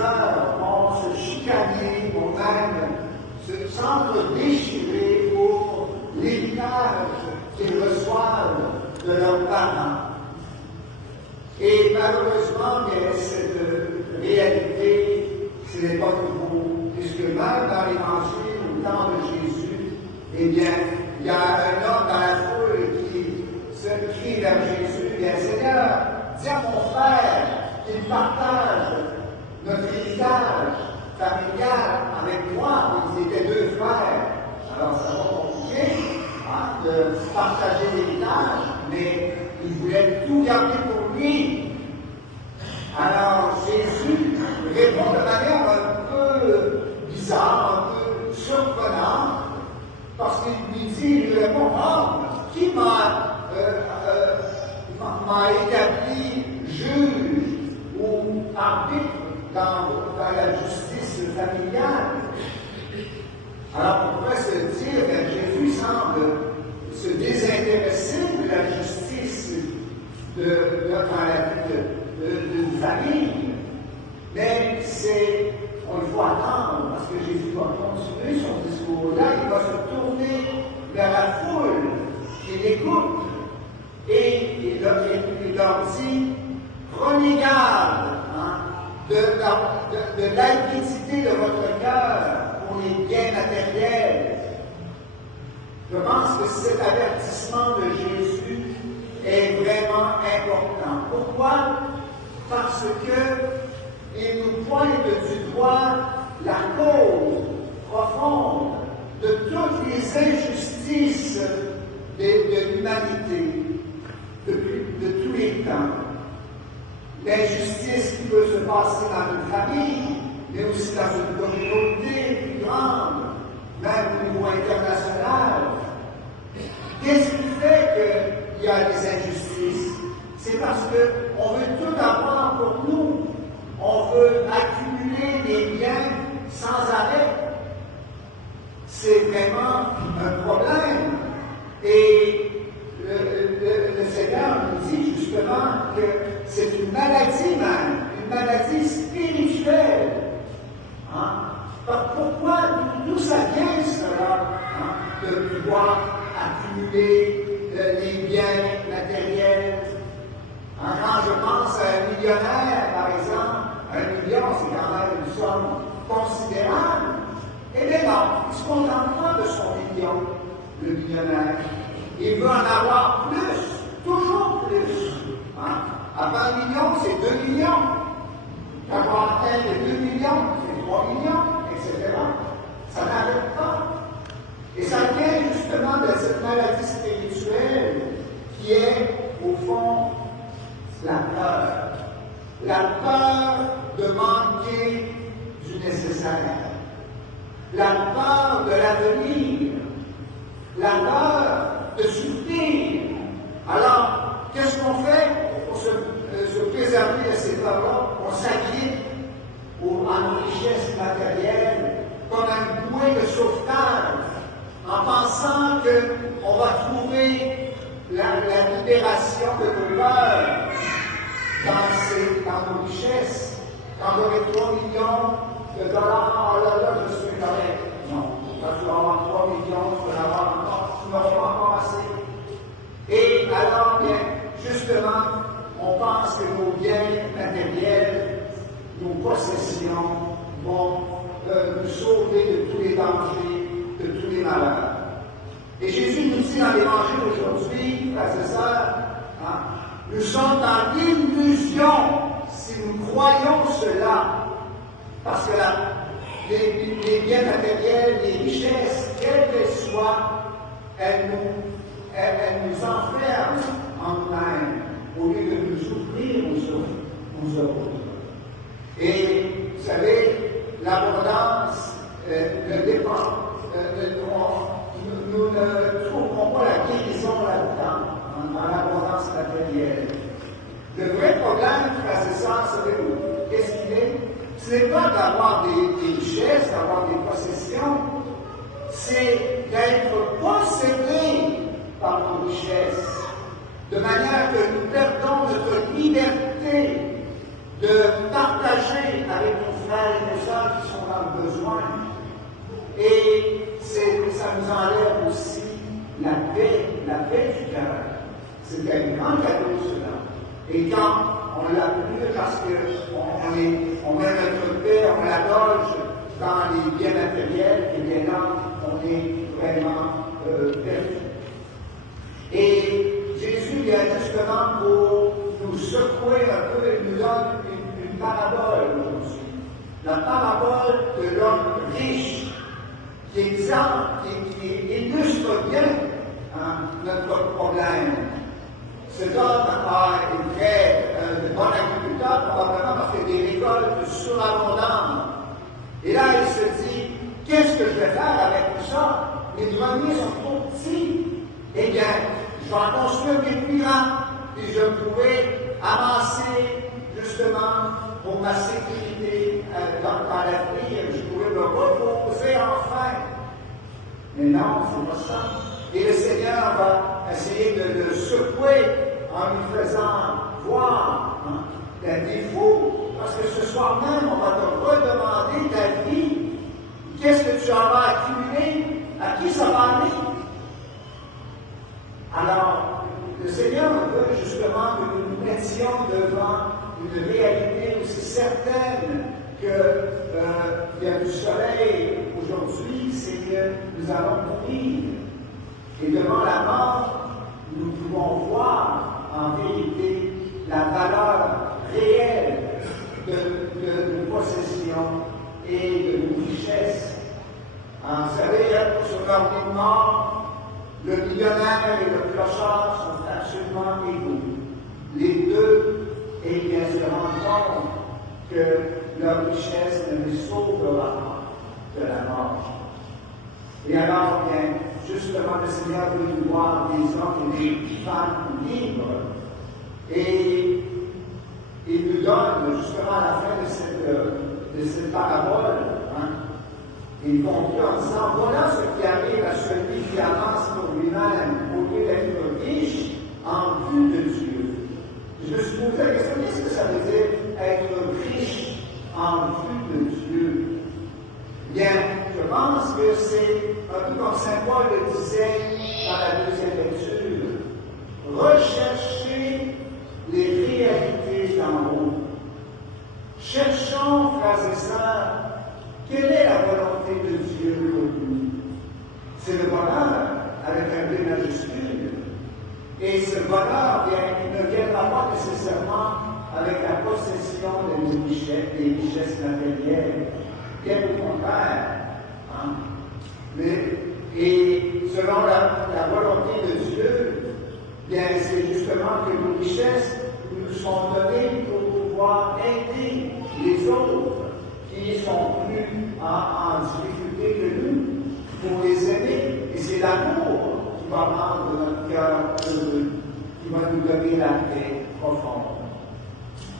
sœurs vont se chicaner, vont même s'entre-déchirer pour l'héritage qu'ils reçoivent de leurs parents. Et malheureusement, bien, cette réalité, ce n'est pas nouveau, puisque même dans l'Évangile, au temps de Jésus, eh bien, il y a un homme dans la foule qui se crie vers Jésus, bien, Seigneur, dis à mon frère qu'il partage notre héritage familial avec moi, ils étaient deux frères. Alors, ça va compliqué de partager l'héritage, mais il voulait tout garder pour lui. Alors, Jésus répond de manière un peu bizarre, un peu surprenante, parce qu'il lui dit, il répond, qui m'a établi juge ou arbitre dans la justice familiale? Alors, on pourrait se dire que Jésus semble se désintéresser de la justice dans la vie d'une famille. Mais on le voit attendre, parce que Jésus va continuer son discours-là, il va se tourner vers la foule qui l'écoute, et il leur dit, prenez garde de l'avidité de votre cœur pour les biens matériels. Je pense que cet avertissement de Jésus est vraiment important. Pourquoi? Parce qu'il nous pointe du doigt la cause profonde de toutes les injustices de l'humanité de tous les temps. L'injustice qui peut se passer dans une famille, mais aussi dans une communauté plus grande, même au niveau international. Qu'est-ce qui fait qu'il y a des injustices? C'est parce qu'on veut tout avoir pour nous. On veut accumuler des biens sans arrêt. C'est vraiment un problème. Et le Seigneur nous dit justement que c'est une maladie même, une maladie spirituelle. Pourquoi, d'où ça vient cela, de pouvoir accumuler les biens matériels? Quand je pense à un millionnaire, par exemple, 1 million, c'est quand même une somme considérable. Eh bien non, il ne se contente pas de son million, le millionnaire. Il veut en avoir plus, toujours plus. À 20 millions, c'est 2 millions. Quand on atteint les 2 millions, c'est 3 millions, etc. Ça n'arrête pas. Et ça vient justement de cette maladie spirituelle qui est, au fond, la peur. La peur de manquer du nécessaire. La peur de l'avenir. La peur de souffrir. Alors, qu'est-ce qu'on fait pour se préserver de ces peurs-là? On s'agrippe à nos richesses matérielles comme un bouée de sauvetage, en pensant qu'on va trouver la libération de nos peurs dans nos richesses. Quand j'aurai 3 millions de dollars, oh là, je suis correct. Non, quand tu vas avoir 3 millions, tu vas avoir encore, tu n'auras pas encore assez. Et alors, bien, justement, on pense que nos biens matériels, nos possessions vont nous sauver de tous les dangers, de tous les malheurs. Et Jésus nous dit dans l'Évangile aujourd'hui, frères et sœurs, nous sommes dans l'illusion si nous croyons cela, parce que les biens matériels, les richesses, quelles qu'elles soient, elles nous enferment en nous-mêmes, au lieu de nous ouvrir aux autres. Et vous savez, l'abondance ne dépend, nous ne trouverons pas la guérison là-dedans, dans l'abondance matérielle. Le vrai problème, frères et sœurs, savez-vous, qu'est-ce qu'il est? Ce n'est pas d'avoir des richesses, d'avoir des possessions, c'est d'être possédé par nos richesses, de manière que nous perdons notre liberté de partager avec nos frères Et ça nous enlève aussi la paix du cœur. C'est un grand cadeau, cela. Et quand on l'a plus, parce qu'on met notre paix, on la loge dans les biens matériels, et bien là, on est vraiment perdu. Et Jésus vient justement pour nous secouer un peu et nous donne une parabole aujourd'hui. La parabole de l'homme riche, qui illustre bien notre problème. Cet homme est un bon agriculteur, probablement parce qu'il y a des récoltes surabondantes. Et là, il se dit, qu'est-ce que je vais faire avec tout ça? Mes greniers sont trop petits. Eh bien, je vais en construire des plus grands, et je pourrai avancer justement pour ma sécurité dans l'avenir. Je pourrai me reposer enfin. Mais non, c'est pas ça. Et le Seigneur va essayer de le secouer en lui faisant voir t'es fou, parce que ce soir même, on va te redemander ta vie. Qu'est-ce que tu auras accumulé? À qui ça va aller? Alors, le Seigneur veut justement que nous nous mettions devant une réalité aussi certaine que il y a du soleil aujourd'hui, c'est que nous allons mourir. Et devant la mort, nous pouvons voir en vérité la valeur réelle de nos possessions et de nos richesses. Vous savez, sur leur vie de mort, le millionnaire et le clochard sont absolument égaux. Les deux, eh bien, se rendent compte que leur richesse ne les sauvera pas de la mort. Et alors, bien, justement, le Seigneur veut nous voir des hommes et des femmes libres. Et il nous donne, justement, à la fin de cette parabole, il conclut en disant, voilà ce qui arrive à celui qui avance pour lui-même, au lieu d'être riche en vue de Dieu. Je me suis posé la question, qu'est-ce que ça veut dire être riche en vue de Dieu? Bien, je pense que c'est un peu comme Saint Paul le disait dans la deuxième lecture. Recherchez les réalités d'en haut. Cherchons, frères et sœurs, quelle est la volonté de Dieu pour nous? C'est le bonheur avec un B majuscule. Et ce bonheur, il ne viendra pas nécessairement avec la possession des richesses matérielles. Bien au contraire. Et selon la volonté de Dieu, bien c'est justement que nos richesses nous sont données pour pouvoir aider les autres qui sont plus en difficulté que nous, pour les aider. Et c'est l'amour qui va rendre notre cœur heureux, qui va nous donner la paix profonde.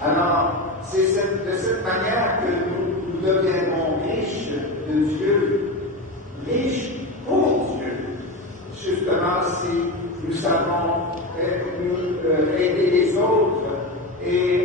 Alors, c'est de cette manière que nous deviendrons riches de Dieu, riches pour Dieu. Justement, si nous savons aider les autres et